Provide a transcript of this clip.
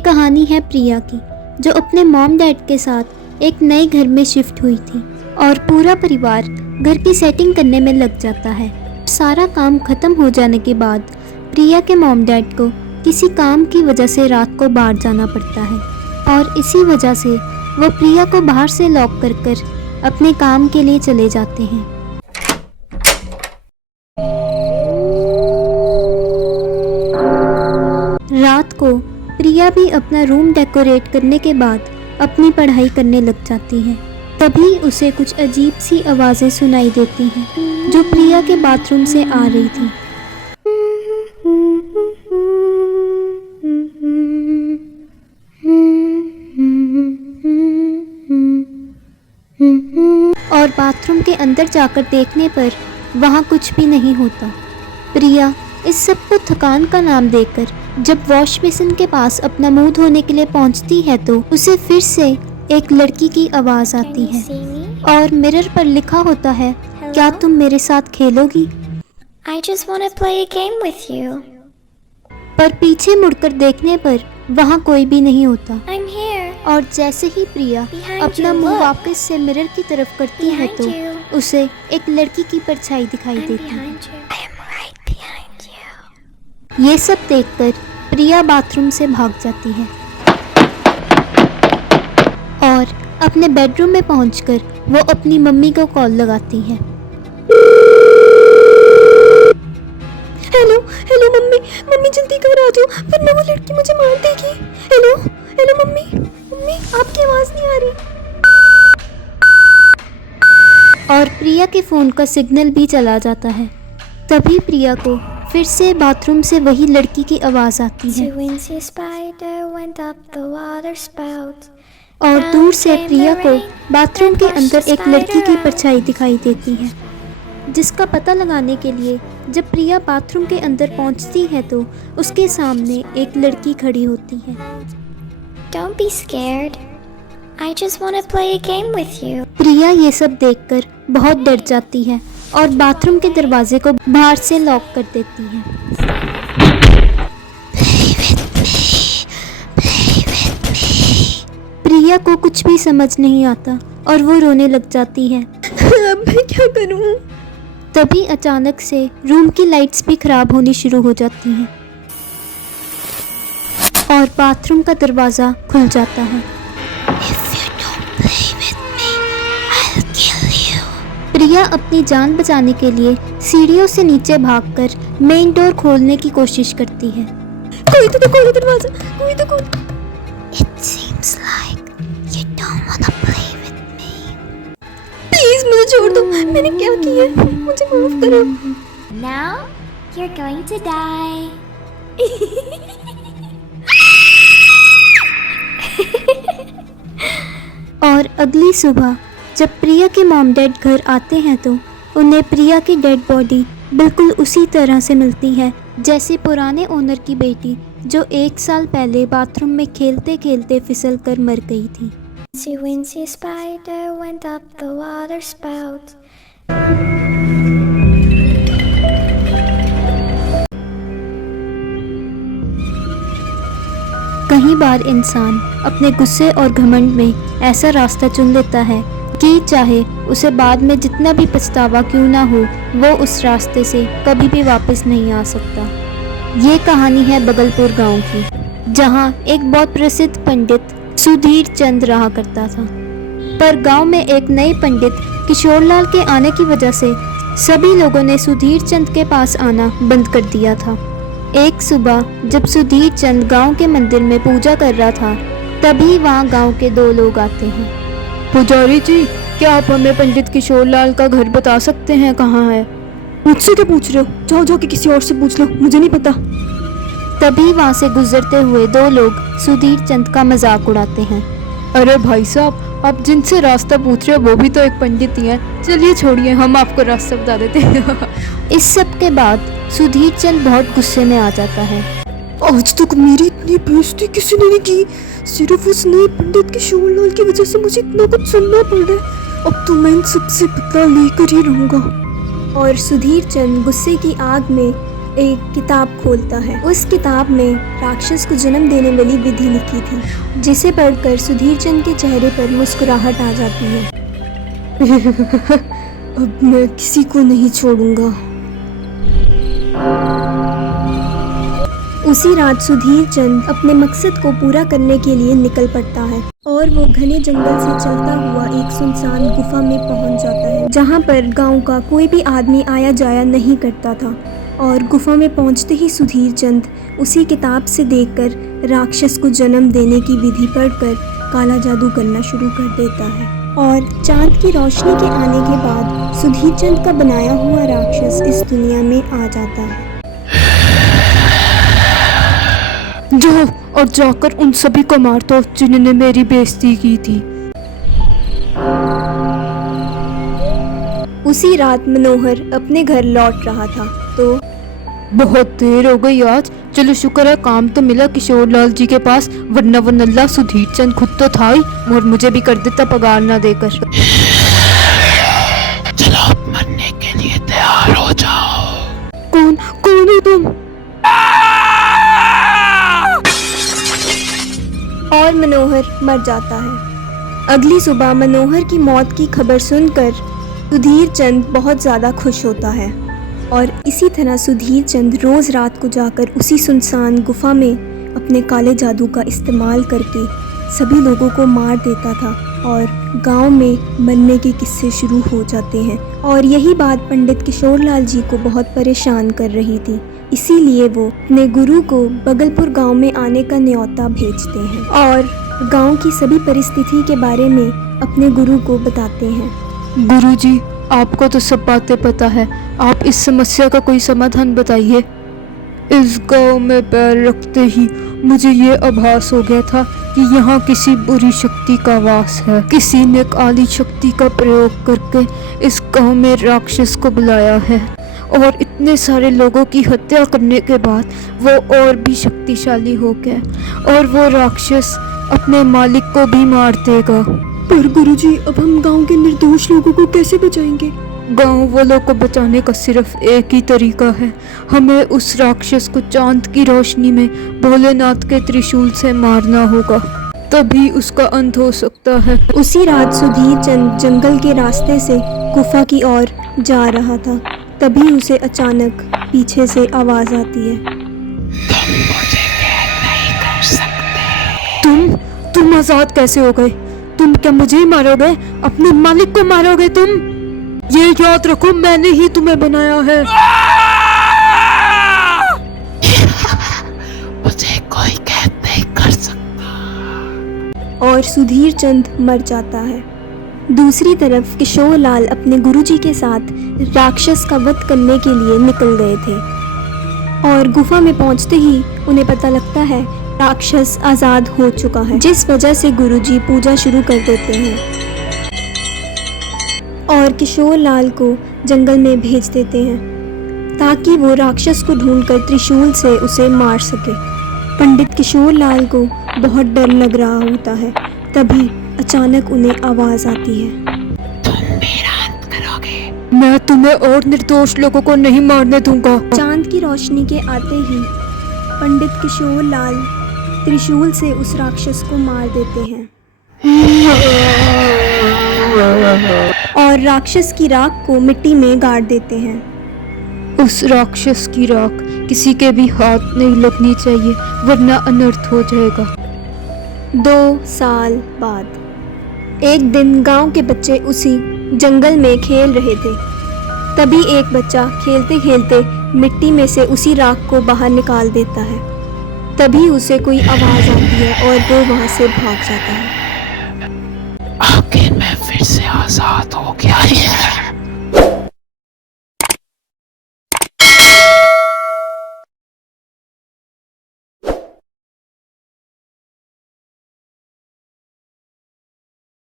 कहानी है प्रिया की, जो अपने मॉम डैड के साथ एक नए घर में शिफ्ट हुई थी और पूरा परिवार घर की सेटिंग करने में लग जाता है। सारा काम खत्म हो जाने के बाद प्रिया के मॉम डैड को किसी काम की वजह से रात को बाहर जाना पड़ता है और इसी वजह से वो प्रिया को बाहर से लॉक कर अपने काम के लिए चले जाते हैं। रात को प्रिया भी अपना रूम डेकोरेट करने के बाद अपनी पढ़ाई करने लग जाती है। तभी उसे कुछ अजीब सी आवाज़ें सुनाई देती हैं जो प्रिया के बाथरूम से आ रही थी। और बाथरूम के अंदर जाकर देखने पर वहाँ कुछ भी नहीं होता। प्रिया इस सब को थकान का नाम देकर जब वॉश बेसिन के पास अपना मुंह धोने के लिए पहुंचती है तो उसे फिर से एक लड़की की आवाज़ आती है और मिरर पर लिखा होता है, क्या तुम मेरे साथ खेलोगी? I just want to play a game with you. पर पीछे मुड़कर देखने पर वहाँ कोई भी नहीं होता। I'm here. और जैसे ही प्रिया Behind अपना you, मुंह look. वापस से मिरर की तरफ करती है Behind तो you. उसे एक लड़की की परछाई दिखाई I'm देती है। behind you. I am right behind you. ये सब देखकर प्रिया बाथरूम से भाग जाती है और अपने बेडरूम में पहुंचकर वो अपनी मम्मी को कॉल लगाती है। हेलो मम्मी, जल्दी घर आ जाओ वरना वो लड़की मुझे मार देगी। हेलो मम्मी, आपकी आवाज़ नहीं आ रही। और प्रिया के फ़ोन का सिग्नल भी चला जाता है। तभी प्रिया को फिर से बाथरूम से वही लड़की की आवाज़ आती है Wincy spider went up the water spout. और दूर से प्रिया को बाथरूम के अंदर एक लड़की की परछाई दिखाई देती है, जिसका पता लगाने के लिए जब प्रिया बाथरूम के अंदर पहुंचती है तो उसके सामने एक लड़की खड़ी होती है। Don't be scared. I just want to play a game with you. प्रिया ये सब देखकर बहुत डर जाती है और बाथरूम के दरवाजे को बाहर से लॉक कर देती है। प्रिया को कुछ भी समझ नहीं आता और वो रोने लग जाती है। अब मैं क्या करूं? तभी अचानक से रूम की लाइट्स भी खराब होनी शुरू हो जाती हैं और बाथरूम का दरवाज़ा खुल जाता है। प्रिया अपनी जान बचाने के लिए सीढ़ियों से नीचे भागकर मेन डोर खोलने की कोशिश करती है। कोई तो खोलो दरवाजा, कोई तो खोलो। It seems like you don't wanna play with me. Please मुझे छोड़ दो, मैंने क्या किया, मुझे माफ करो। Now you're going to die. और अगली सुबह जब प्रिया के मॉम डैड घर आते हैं तो उन्हें प्रिया की डेड बॉडी बिल्कुल उसी तरह से मिलती है जैसे पुराने ओनर की बेटी जो 1 साल पहले बाथरूम में खेलते खेलते फिसल कर मर गई थी। Wincy spider went up the water spout. कई बार इंसान अपने गुस्से और घमंड में ऐसा रास्ता चुन लेता है कि चाहे उसे बाद में जितना भी पछतावा क्यों ना हो, वो उस रास्ते से कभी भी वापस नहीं आ सकता। ये कहानी है बगलपुर गांव की, जहां एक बहुत प्रसिद्ध पंडित सुधीर चंद रहा करता था। पर गांव में एक नए पंडित किशोरलाल के आने की वजह से सभी लोगों ने सुधीर चंद के पास आना बंद कर दिया था। एक सुबह जब सुधीर चंद गांव के मंदिर में पूजा कर रहा था, तभी वहां गांव के 2 लोग आते हैं। पुजारी जी, क्या आप हमें पंडित किशोरलाल का घर बता सकते हैं कहाँ है? मुझसे क्या पूछ रहे हो? जाओ जाके किसी और से पूछ लो, मुझे नहीं पता। तभी वहाँ से गुजरते हुए 2 लोग सुधीर चंद का मजाक उड़ाते हैं। अरे भाई साहब, आप जिनसे रास्ता पूछ रहे हो वो भी तो एक पंडित ही हैं। चलिए छोड़िए, हम आपको रास्ता बता देते हैं। इस सब के बाद सुधीर चंद बहुत गुस्से में आ जाता है। आज तक मेरी इतनी बेइज्जती किसी ने नहीं की, सिर्फ उस नए पंडित किशोरलाल की वजह से मुझे इतना कुछ सुनना पड़ रहा है। अब तो मैं इन सबसे बदला लेकर ही रहूंगा। और सुधीर चंद गुस्से की आग में एक किताब खोलता है। उस किताब में राक्षस को जन्म देने वाली विधि लिखी थी, जिसे पढ़कर सुधीर चंद के चेहरे पर मुस्कुराहट आ जाती है। अब मैं किसी को नहीं छोड़ूंगा। उसी रात सुधीर चंद अपने मकसद को पूरा करने के लिए निकल पड़ता है और वो घने जंगल से चलता हुआ एक सुनसान गुफा में पहुंच जाता है, जहां पर गांव का कोई भी आदमी आया जाया नहीं करता था। और गुफा में पहुंचते ही सुधीर चंद उसी किताब से देखकर राक्षस को जन्म देने की विधि पढ़कर काला जादू करना शुरू कर देता है। और चांद की रोशनी के आने के बाद सुधीर चंद का बनाया हुआ राक्षस इस दुनिया में आ जाता है। जाओ और जाकर उन सभी को मार दो जिन्होंने मेरी बेइज्जती की थी। उसी रात मनोहर अपने घर लौट रहा था तो बहुत देर हो गई आज। चलो शुक्र है काम तो मिला किशोर लाल जी के पास, वरना वो नल्ला सुधीर चंद खुद तो था ही और मुझे भी कर देता पगार ना देकर। चलो मरने के लिए तैयार हो जाओ। कौन कौन हो तुम? और मनोहर मर जाता है। अगली सुबह मनोहर की मौत की खबर सुनकर सुधीर चंद बहुत ज़्यादा खुश होता है और इसी तरह सुधीर चंद रोज़ रात को जाकर उसी सुनसान गुफा में अपने काले जादू का इस्तेमाल करके सभी लोगों को मार देता था और गांव में मरने के किस्से शुरू हो जाते हैं। और यही बात पंडित किशोर लाल जी को बहुत परेशान कर रही थी, इसीलिए वो अपने गुरु को बगलपुर गांव में आने का न्योता भेजते हैं और गांव की सभी परिस्थिति के बारे में अपने गुरु को बताते हैं। गुरुजी, आपको तो सब बातें पता है, आप इस समस्या का कोई समाधान बताइए। इस गांव में पैर रखते ही मुझे ये आभास हो गया था कि यहाँ किसी बुरी शक्ति का वास है। किसी ने काली शक्ति का प्रयोग करके इस गांव में राक्षस को बुलाया है और इतने सारे लोगों की हत्या करने के बाद वो और भी शक्तिशाली हो गया और वो राक्षस अपने मालिक को भी मार देगा। पर गुरुजी, अब हम गांव के निर्दोष लोगों को कैसे बचाएंगे? गांव वालों को बचाने का सिर्फ एक ही तरीका है, हमें उस राक्षस को चांद की रोशनी में भोलेनाथ के त्रिशूल से मारना होगा, तभी उसका अंत हो सकता है। उसी रात सुधीर चंद जंगल के रास्ते से गुफा की ओर जा रहा था, तभी उसे अचानक पीछे से आवाज आती है। तुम मुझे कैद नहीं कर सकते। तुम आजाद कैसे हो गए? तुम क्या मुझे ही मारोगे? अपने मालिक को मारोगे तुम? ये याद रखो, मैंने ही तुम्हें बनाया है। मुझे कोई कैद नहीं कर सकता। और सुधीर चंद मर जाता है। दूसरी तरफ किशोर लाल अपने गुरुजी के साथ राक्षस का वध करने के लिए निकल गए थे और गुफा में पहुंचते ही उन्हें पता लगता है राक्षस आज़ाद हो चुका है, जिस वजह से गुरुजी पूजा शुरू कर देते हैं और किशोर लाल को जंगल में भेज देते हैं ताकि वो राक्षस को ढूंढकर त्रिशूल से उसे मार सके। पंडित किशोर लाल को बहुत डर लग रहा होता है, तभी अचानक उन्हें आवाज आती है। तुम मेरा अंत करोगे। मैं तुम्हें और निर्दोष लोगों को नहीं मारने दूंगा। चांद की रोशनी के आते ही पंडित किशोर लाल त्रिशूल से उस राक्षस को मार देते हैं और राक्षस की राख को मिट्टी में गाड़ देते हैं। उस राक्षस की राख किसी के भी हाथ नहीं लगनी चाहिए, वरना अनर्थ हो जाएगा। 2 साल बाद एक दिन गांव के बच्चे उसी जंगल में खेल रहे थे, तभी एक बच्चा खेलते खेलते मिट्टी में से उसी राख को बाहर निकाल देता है। तभी उसे कोई आवाज आती है और वो वहां से भाग जाता है। आखिर मैं फिर से आजाद हो गया।